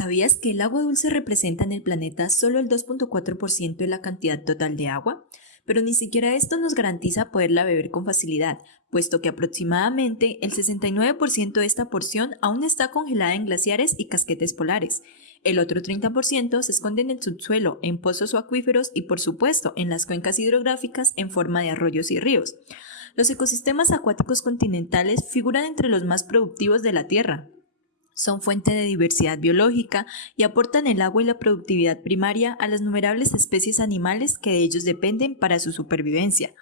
¿Sabías que el agua dulce representa en el planeta solo el 2.4% de la cantidad total de agua? Pero ni siquiera esto nos garantiza poderla beber con facilidad, puesto que aproximadamente el 69% de esta porción aún está congelada en glaciares y casquetes polares. El otro 30% se esconde en el subsuelo, en pozos o acuíferos y, por supuesto, en las cuencas hidrográficas en forma de arroyos y ríos. Los ecosistemas acuáticos continentales figuran entre los más productivos de la Tierra. Son fuente de diversidad biológica y aportan el agua y la productividad primaria a las innumerables especies animales que de ellos dependen para su supervivencia.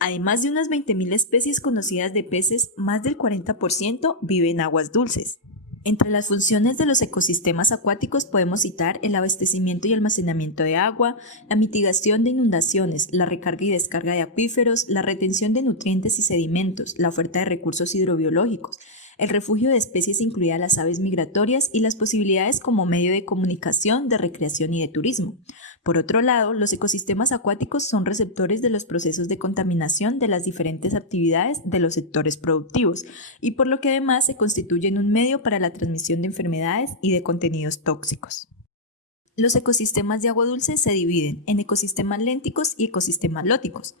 Además de unas 20.000 especies conocidas de peces, más del 40% vive en aguas dulces. Entre las funciones de los ecosistemas acuáticos podemos citar el abastecimiento y almacenamiento de agua, la mitigación de inundaciones, la recarga y descarga de acuíferos, la retención de nutrientes y sedimentos, la oferta de recursos hidrobiológicos, el refugio de especies incluidas las aves migratorias y las posibilidades como medio de comunicación, de recreación y de turismo. Por otro lado, los ecosistemas acuáticos son receptores de los procesos de contaminación de las diferentes actividades de los sectores productivos y por lo que además se constituyen un medio para la transmisión de enfermedades y de contenidos tóxicos. Los ecosistemas de agua dulce se dividen en ecosistemas lénticos y ecosistemas lóticos.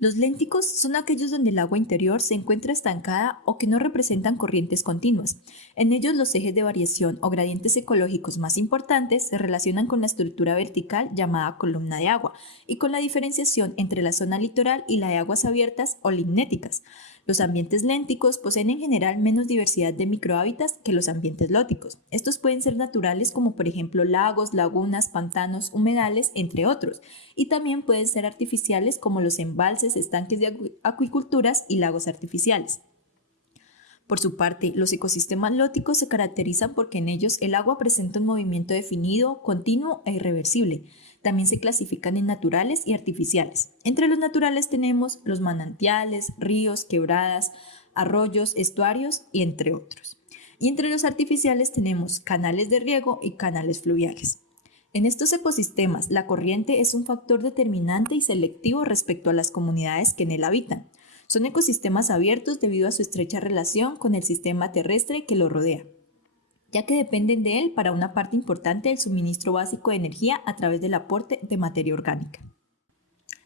Los lénticos son aquellos donde el agua interior se encuentra estancada o que no representan corrientes continuas. En ellos los ejes de variación o gradientes ecológicos más importantes se relacionan con la estructura vertical llamada columna de agua y con la diferenciación entre la zona litoral y la de aguas abiertas o limnéticas. Los ambientes lénticos poseen en general menos diversidad de microhábitats que los ambientes lóticos. Estos pueden ser naturales como por ejemplo lagos, lagunas, pantanos, humedales, entre otros, y también pueden ser artificiales como los embalses, estanques de acuiculturas y lagos artificiales. Por su parte, los ecosistemas lóticos se caracterizan porque en ellos el agua presenta un movimiento definido, continuo e irreversible. También se clasifican en naturales y artificiales. Entre los naturales tenemos los manantiales, ríos, quebradas, arroyos, estuarios y entre otros. Y entre los artificiales tenemos canales de riego y canales fluviales. En estos ecosistemas, la corriente es un factor determinante y selectivo respecto a las comunidades que en él habitan. Son ecosistemas abiertos debido a su estrecha relación con el sistema terrestre que lo rodea, ya que dependen de él para una parte importante del suministro básico de energía a través del aporte de materia orgánica.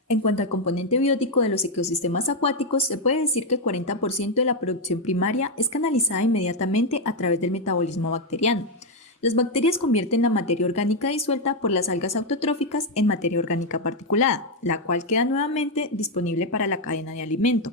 En cuanto al componente biótico de los ecosistemas acuáticos, se puede decir que el 40% de la producción primaria es canalizada inmediatamente a través del metabolismo bacteriano. Las bacterias convierten la materia orgánica disuelta por las algas autotróficas en materia orgánica particulada, la cual queda nuevamente disponible para la cadena de alimento.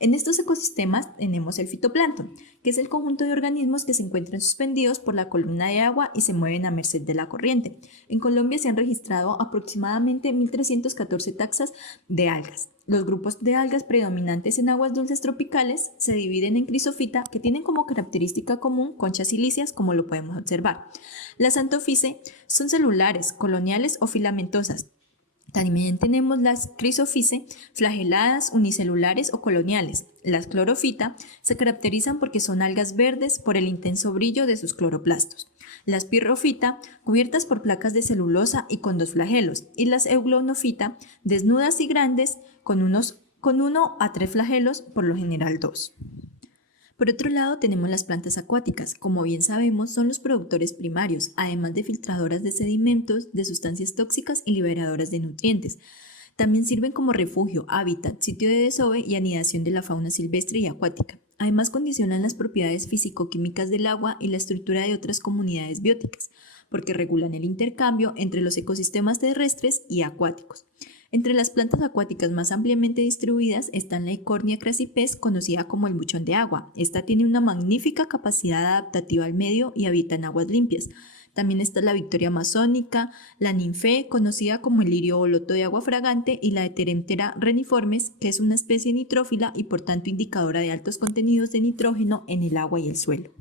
En estos ecosistemas tenemos el fitoplancton, que es el conjunto de organismos que se encuentran suspendidos por la columna de agua y se mueven a merced de la corriente. En Colombia se han registrado aproximadamente 1.314 taxas de algas. Los grupos de algas predominantes en aguas dulces tropicales se dividen en crisofita, que tienen como característica común conchas silíceas, como lo podemos observar. Las antofise son celulares, coloniales o filamentosas. También tenemos las crisofise, flageladas, unicelulares o coloniales. Las clorofita se caracterizan porque son algas verdes por el intenso brillo de sus cloroplastos. Las pirrofita, cubiertas por placas de celulosa y con dos flagelos. Y las eulonofita, desnudas y grandes, con 1 a 3 flagelos, por lo general 2. Por otro lado, tenemos las plantas acuáticas. Como bien sabemos, son los productores primarios, además de filtradoras de sedimentos, de sustancias tóxicas y liberadoras de nutrientes. También sirven como refugio, hábitat, sitio de desove y anidación de la fauna silvestre y acuática. Además, condicionan las propiedades físico-químicas del agua y la estructura de otras comunidades bióticas, porque regulan el intercambio entre los ecosistemas terrestres y acuáticos. Entre las plantas acuáticas más ampliamente distribuidas están la Eichhornia crassipes, conocida como el buchón de agua. Esta tiene una magnífica capacidad adaptativa al medio y habita en aguas limpias. También está la Victoria amazónica, la Ninfée, conocida como el lirio o loto de agua fragante, y la Heteremptera reniformes, que es una especie nitrófila y por tanto indicadora de altos contenidos de nitrógeno en el agua y el suelo.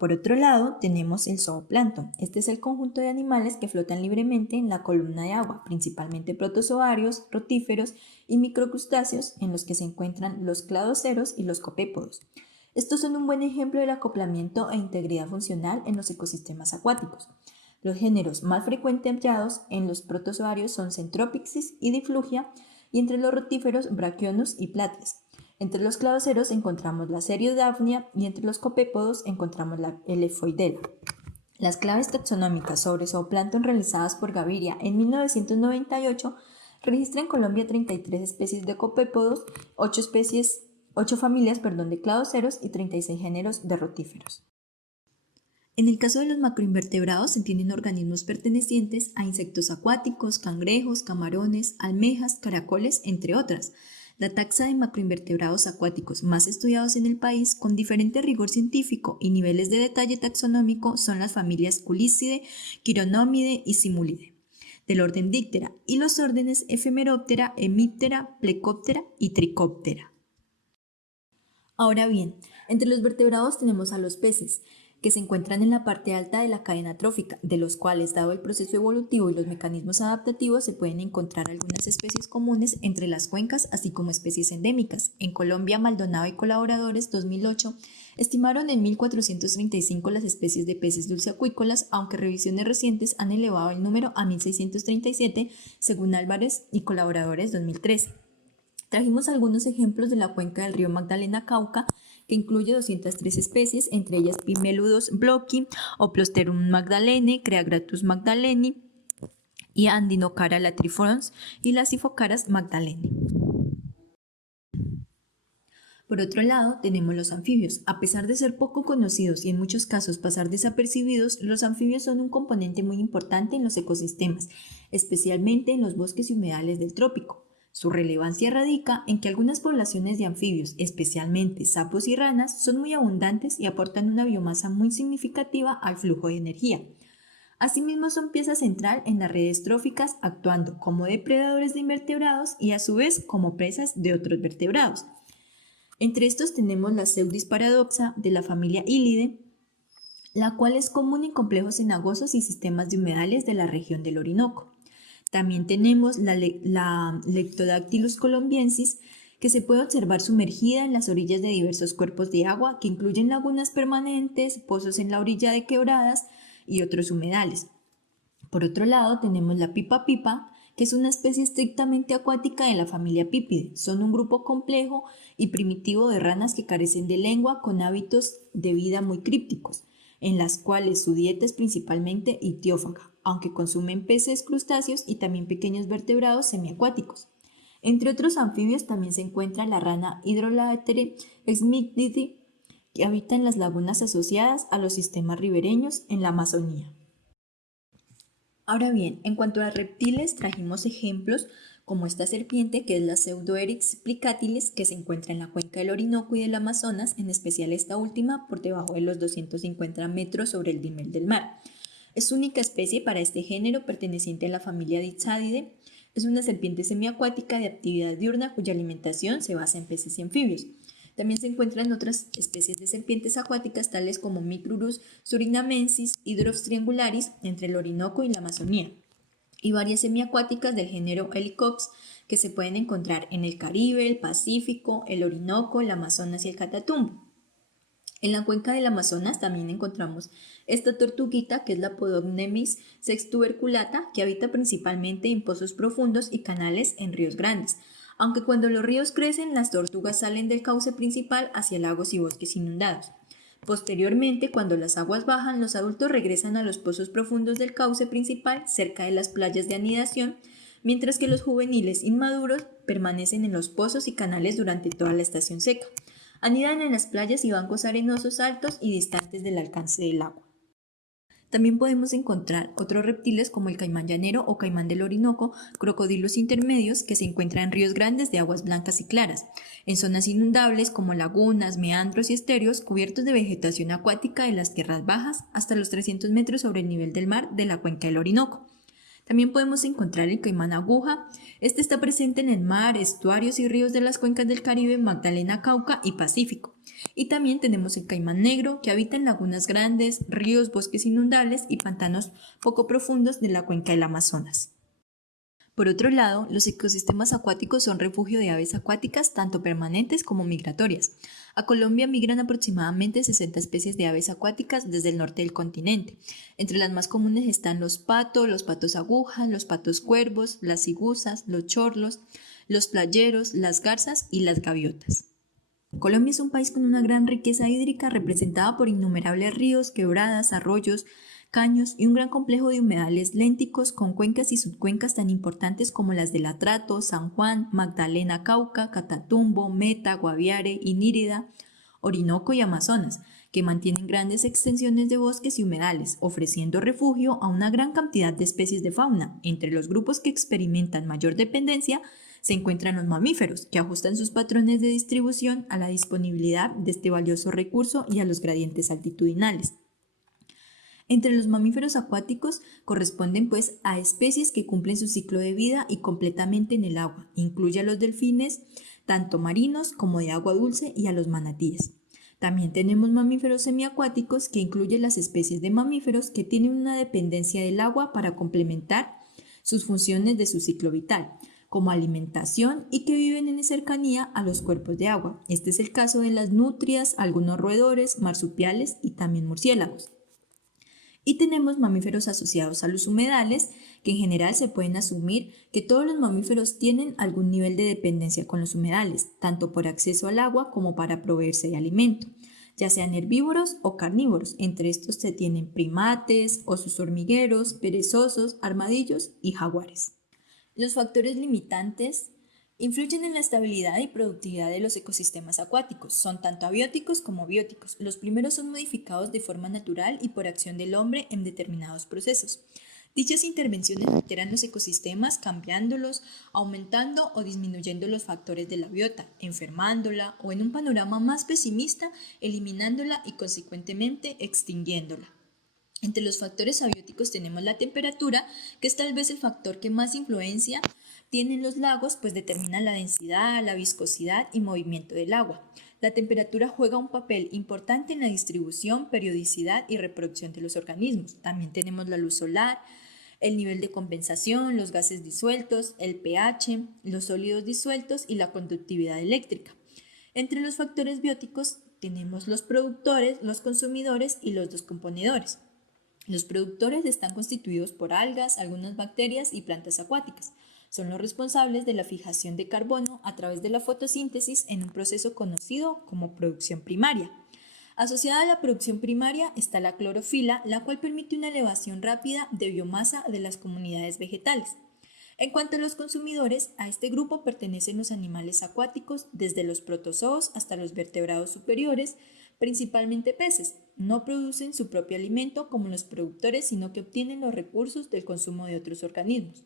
Por otro lado, tenemos el zooplancton. Este es el conjunto de animales que flotan libremente en la columna de agua, principalmente protozoarios, rotíferos y microcrustáceos, en los que se encuentran los cladoceros y los copépodos. Estos son un buen ejemplo del acoplamiento e integridad funcional en los ecosistemas acuáticos. Los géneros más frecuentemente hallados en los protozoarios son Centropyxis y Diflugia, y entre los rotíferos Brachionus y Platies. Entre los cladoceros encontramos la Seriodaphnea y entre los copépodos encontramos la Lephoidea. Las claves taxonómicas sobre zooplancton realizadas por Gaviria en 1998 registran en Colombia 33 especies de copépodos, 8 familias de cladoceros y 36 géneros de rotíferos. En el caso de los macroinvertebrados se entienden organismos pertenecientes a insectos acuáticos, cangrejos, camarones, almejas, caracoles, entre otras. La taxa de macroinvertebrados acuáticos más estudiados en el país, con diferente rigor científico y niveles de detalle taxonómico, son las familias Culicidae, Chironomidae y Simulidae, del orden Dictera, y los órdenes Ephemeroptera, Hemiptera, Plecoptera y Trichoptera. Ahora bien, entre los vertebrados tenemos a los peces, que se encuentran en la parte alta de la cadena trófica, de los cuales, dado el proceso evolutivo y los mecanismos adaptativos, se pueden encontrar algunas especies comunes entre las cuencas, así como especies endémicas. En Colombia, Maldonado y colaboradores, 2008, estimaron en 1.435 las especies de peces dulceacuícolas, aunque revisiones recientes han elevado el número a 1.637, según Álvarez y colaboradores, 2013. Trajimos algunos ejemplos de la cuenca del río Magdalena-Cauca, que incluye 203 especies, entre ellas Pimeludos blocki, Oplosterum magdalene, Creagratus magdaleni y Andinocara latrifrons y las Lasifocaras magdalene. Por otro lado, tenemos los anfibios. A pesar de ser poco conocidos y en muchos casos pasar desapercibidos, los anfibios son un componente muy importante en los ecosistemas, especialmente en los bosques y humedales del trópico. Su relevancia radica en que algunas poblaciones de anfibios, especialmente sapos y ranas, son muy abundantes y aportan una biomasa muy significativa al flujo de energía. Asimismo, son pieza central en las redes tróficas, actuando como depredadores de invertebrados y a su vez como presas de otros vertebrados. Entre estos tenemos la Pseudis paradoxa de la familia Ilidae, la cual es común en complejos cenagosos y sistemas de humedales de la región del Orinoco. También tenemos la Leptodactylus colombiensis, que se puede observar sumergida en las orillas de diversos cuerpos de agua que incluyen lagunas permanentes, pozos en la orilla de quebradas y otros humedales. Por otro lado, tenemos la pipa pipa, que es una especie estrictamente acuática de la familia Pipidae. Son un grupo complejo y primitivo de ranas que carecen de lengua, con hábitos de vida muy crípticos, en las cuales su dieta es principalmente ictiófaga, aunque consumen peces, crustáceos y también pequeños vertebrados semiacuáticos. Entre otros anfibios también se encuentra la rana Hydrolatere smicthidae, que habita en las lagunas asociadas a los sistemas ribereños en la Amazonía. Ahora bien, en cuanto a reptiles, trajimos ejemplos como esta serpiente, que es la Pseudoeryx plicatilus, que se encuentra en la cuenca del Orinoco y del Amazonas, en especial esta última por debajo de los 250 metros sobre el nivel del mar. Es única especie para este género, perteneciente a la familia Dipsadidae. Es una serpiente semiacuática de actividad diurna cuya alimentación se basa en peces y anfibios. También se encuentran otras especies de serpientes acuáticas, tales como Micrurus surinamensis, Hydrops triangularis, entre el Orinoco y la Amazonía, y varias semiacuáticas del género Helicops, que se pueden encontrar en el Caribe, el Pacífico, el Orinoco, el Amazonas y el Catatumbo. En la cuenca del Amazonas también encontramos esta tortuguita, que es la Podocnemis sextuberculata, que habita principalmente en pozos profundos y canales en ríos grandes, aunque cuando los ríos crecen, las tortugas salen del cauce principal hacia lagos y bosques inundados. Posteriormente, cuando las aguas bajan, los adultos regresan a los pozos profundos del cauce principal, cerca de las playas de anidación, mientras que los juveniles inmaduros permanecen en los pozos y canales durante toda la estación seca. Anidan en las playas y bancos arenosos altos y distantes del alcance del agua. También podemos encontrar otros reptiles como el caimán llanero o caimán del Orinoco, crocodilos intermedios, que se encuentran en ríos grandes de aguas blancas y claras, en zonas inundables como lagunas, meandros y esterios cubiertos de vegetación acuática de las tierras bajas hasta los 300 metros sobre el nivel del mar de la cuenca del Orinoco. También podemos encontrar el caimán aguja. Este está presente en el mar, estuarios y ríos de las cuencas del Caribe, Magdalena, Cauca y Pacífico. Y también tenemos el caimán negro, que habita en lagunas grandes, ríos, bosques inundables y pantanos poco profundos de la cuenca del Amazonas. Por otro lado, los ecosistemas acuáticos son refugio de aves acuáticas tanto permanentes como migratorias. A Colombia migran aproximadamente 60 especies de aves acuáticas desde el norte del continente. Entre las más comunes están los patos agujas, los patos cuervos, las ciguzas, los chorlos, los playeros, las garzas y las gaviotas. Colombia es un país con una gran riqueza hídrica representada por innumerables ríos, quebradas, arroyos, caños y un gran complejo de humedales lénticos con cuencas y subcuencas tan importantes como las del Atrato, San Juan, Magdalena, Cauca, Catatumbo, Meta, Guaviare, Inírida, Orinoco y Amazonas, que mantienen grandes extensiones de bosques y humedales, ofreciendo refugio a una gran cantidad de especies de fauna. Entre los grupos que experimentan mayor dependencia se encuentran los mamíferos, que ajustan sus patrones de distribución a la disponibilidad de este valioso recurso y a los gradientes altitudinales. Entre los mamíferos acuáticos corresponden pues a especies que cumplen su ciclo de vida y completamente en el agua. Incluye a los delfines, tanto marinos como de agua dulce, y a los manatíes. También tenemos mamíferos semiacuáticos, que incluyen las especies de mamíferos que tienen una dependencia del agua para complementar sus funciones de su ciclo vital, como alimentación, y que viven en cercanía a los cuerpos de agua. Este es el caso de las nutrias, algunos roedores, marsupiales y también murciélagos. Y tenemos mamíferos asociados a los humedales, que en general se pueden asumir que todos los mamíferos tienen algún nivel de dependencia con los humedales, tanto por acceso al agua como para proveerse de alimento, ya sean herbívoros o carnívoros. Entre estos se tienen primates, osos hormigueros, perezosos, armadillos y jaguares. Los factores limitantes influyen en la estabilidad y productividad de los ecosistemas acuáticos. Son tanto abióticos como bióticos. Los primeros son modificados de forma natural y por acción del hombre en determinados procesos. Dichas intervenciones alteran los ecosistemas, cambiándolos, aumentando o disminuyendo los factores de la biota, enfermándola o, en un panorama más pesimista, eliminándola y consecuentemente extinguiéndola. Entre los factores abióticos tenemos la temperatura, que es tal vez el factor que más influencia tienen los lagos, pues determina la densidad, la viscosidad y movimiento del agua. La temperatura juega un papel importante en la distribución, periodicidad y reproducción de los organismos. También tenemos la luz solar, el nivel de compensación, los gases disueltos, el pH, los sólidos disueltos y la conductividad eléctrica. Entre los factores bióticos tenemos los productores, los consumidores y los descomponedores. Los productores están constituidos por algas, algunas bacterias y plantas acuáticas. Son los responsables de la fijación de carbono a través de la fotosíntesis en un proceso conocido como producción primaria. Asociada a la producción primaria está la clorofila, la cual permite una elevación rápida de biomasa de las comunidades vegetales. En cuanto a los consumidores, a este grupo pertenecen los animales acuáticos, desde los protozoos hasta los vertebrados superiores, principalmente peces. No producen su propio alimento como los productores, sino que obtienen los recursos del consumo de otros organismos.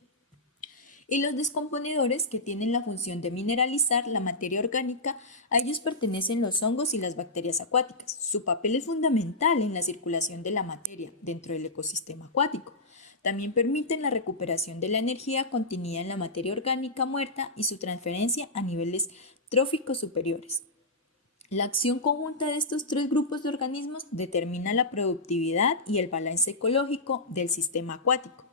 Y los descomponedores, que tienen la función de mineralizar la materia orgánica, a ellos pertenecen los hongos y las bacterias acuáticas. Su papel es fundamental en la circulación de la materia dentro del ecosistema acuático. También permiten la recuperación de la energía contenida en la materia orgánica muerta y su transferencia a niveles tróficos superiores. La acción conjunta de estos tres grupos de organismos determina la productividad y el balance ecológico del sistema acuático.